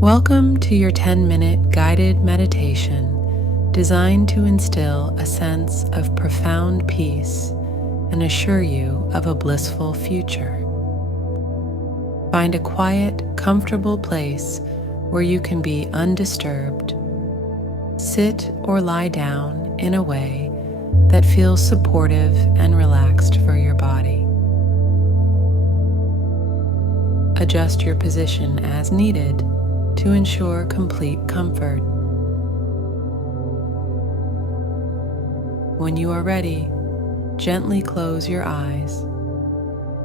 Welcome to your 10-minute guided meditation designed to instill a sense of profound peace and assure you of a blissful future. Find a quiet, comfortable place where you can be undisturbed. Sit or lie down in a way that feels supportive and relaxed for your body. Adjust your position as needed to ensure complete comfort. When you are ready, gently close your eyes.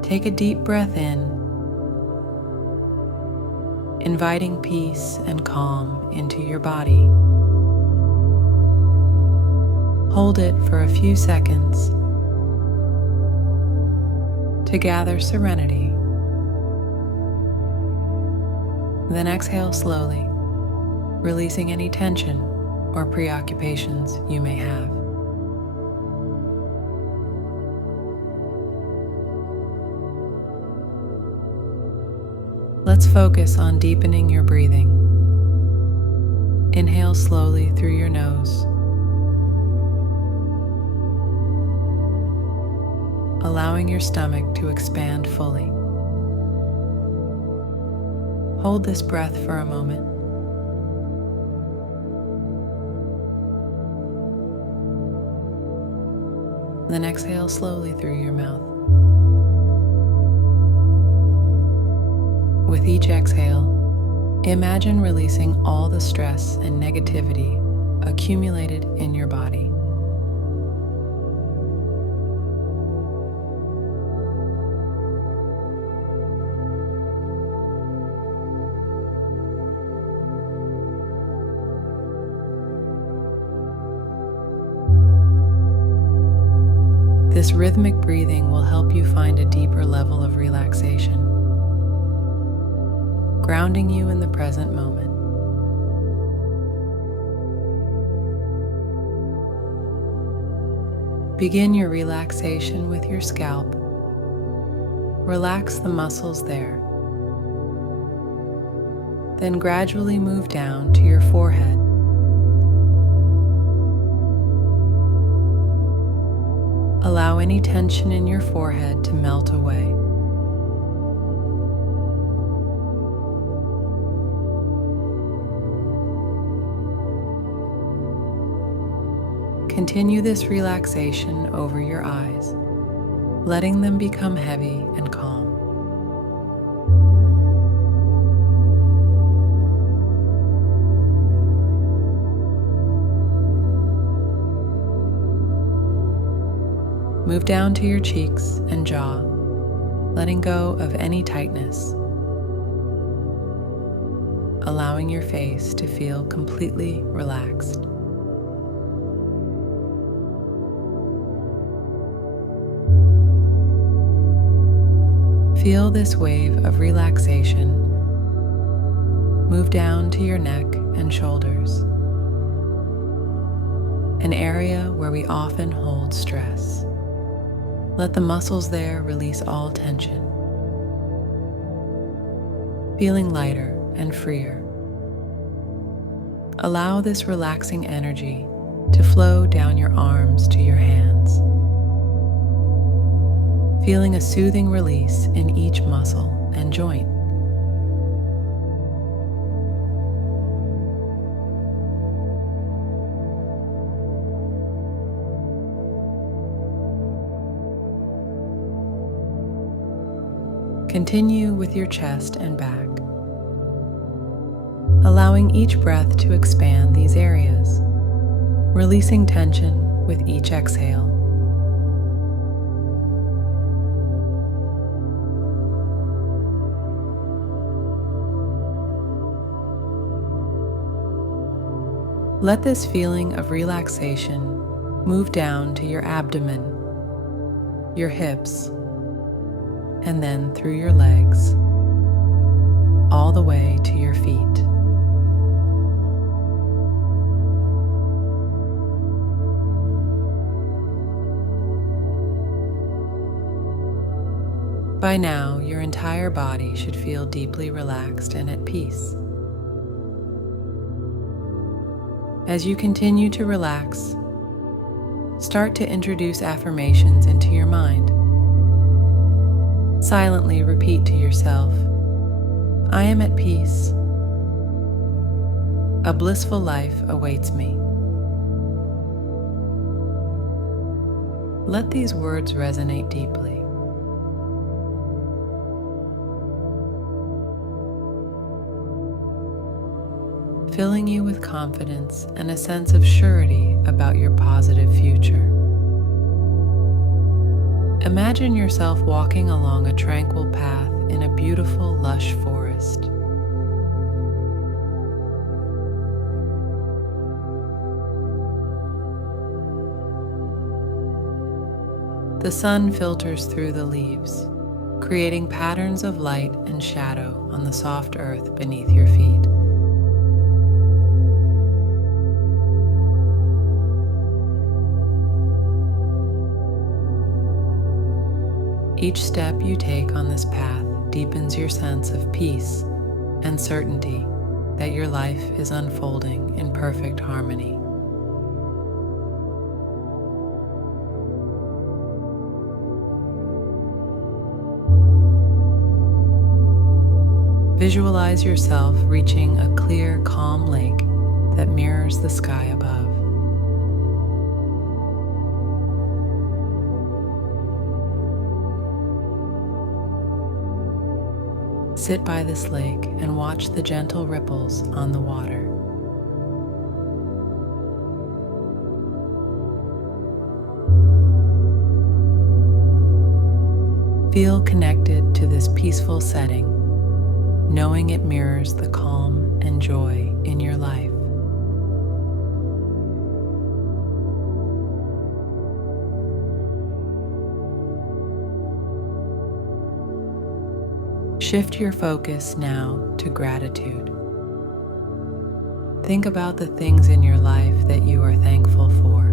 Take a deep breath in, inviting peace and calm into your body. Hold it for a few seconds to gather serenity. Then exhale slowly, releasing any tension or preoccupations you may have. Let's focus on deepening your breathing. Inhale slowly through your nose, allowing your stomach to expand fully. Hold this breath for a moment. Then exhale slowly through your mouth. With each exhale, imagine releasing all the stress and negativity accumulated in your body. This rhythmic breathing will help you find a deeper level of relaxation, grounding you in the present moment. Begin your relaxation with your scalp. Relax the muscles there. Then gradually move down to your forehead. Allow any tension in your forehead to melt away. Continue this relaxation over your eyes, letting them become heavy and calm. Move down to your cheeks and jaw, letting go of any tightness, allowing your face to feel completely relaxed. Feel this wave of relaxation move down to your neck and shoulders, an area where we often hold stress. Let the muscles there release all tension, feeling lighter and freer. Allow this relaxing energy to flow down your arms to your hands, feeling a soothing release in each muscle and joint. Continue with your chest and back, allowing each breath to expand these areas, releasing tension with each exhale. Let this feeling of relaxation move down to your abdomen, your hips, and then through your legs, all the way to your feet. By now, your entire body should feel deeply relaxed and at peace. As you continue to relax, start to introduce affirmations into your mind. Silently repeat to yourself, "I am at peace. A blissful life awaits me." Let these words resonate deeply. Filling you with confidence and a sense of surety about your positive future. Imagine yourself walking along a tranquil path in a beautiful, lush forest. The sun filters through the leaves, creating patterns of light and shadow on the soft earth beneath your feet. Each step you take on this path deepens your sense of peace and certainty that your life is unfolding in perfect harmony. Visualize yourself reaching a clear, calm lake that mirrors the sky above. Sit by this lake and watch the gentle ripples on the water. Feel connected to this peaceful setting, knowing it mirrors the calm and joy in your life. Shift your focus now to gratitude. Think about the things in your life that you are thankful for.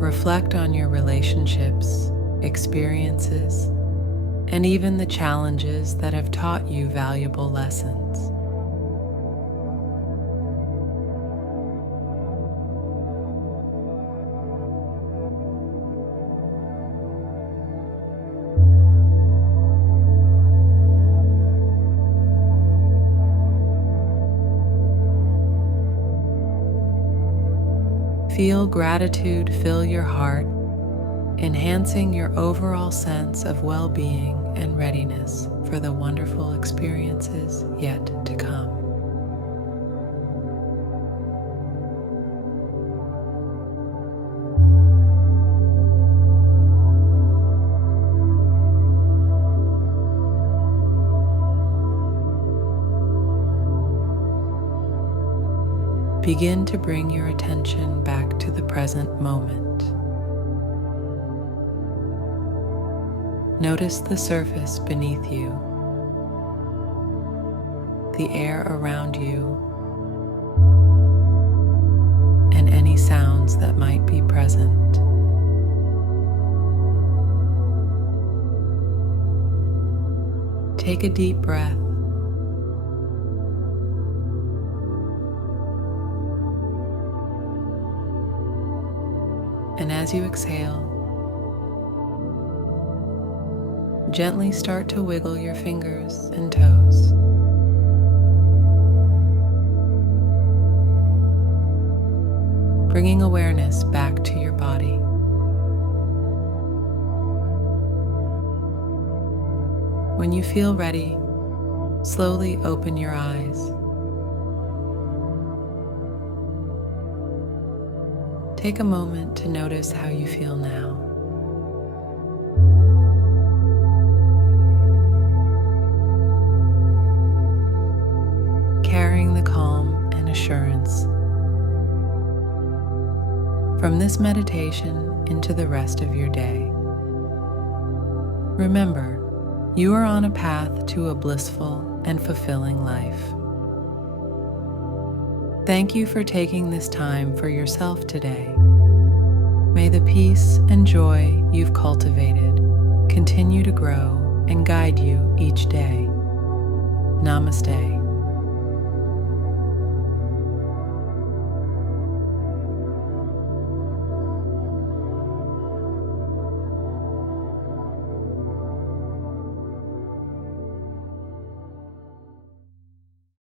Reflect on your relationships, experiences, and even the challenges that have taught you valuable lessons. Feel gratitude fill your heart, enhancing your overall sense of well-being and readiness for the wonderful experiences yet to come. Begin to bring your attention back to the present moment. Notice the surface beneath you, the air around you, and any sounds that might be present. Take a deep breath. And as you exhale, gently start to wiggle your fingers and toes. Bringing awareness back to your body. When you feel ready, slowly open your eyes. Take a moment to notice how you feel now. Carrying the calm and assurance from this meditation into the rest of your day. Remember, you are on a path to a blissful and fulfilling life. Thank you for taking this time for yourself today. May the peace and joy you've cultivated continue to grow and guide you each day. Namaste.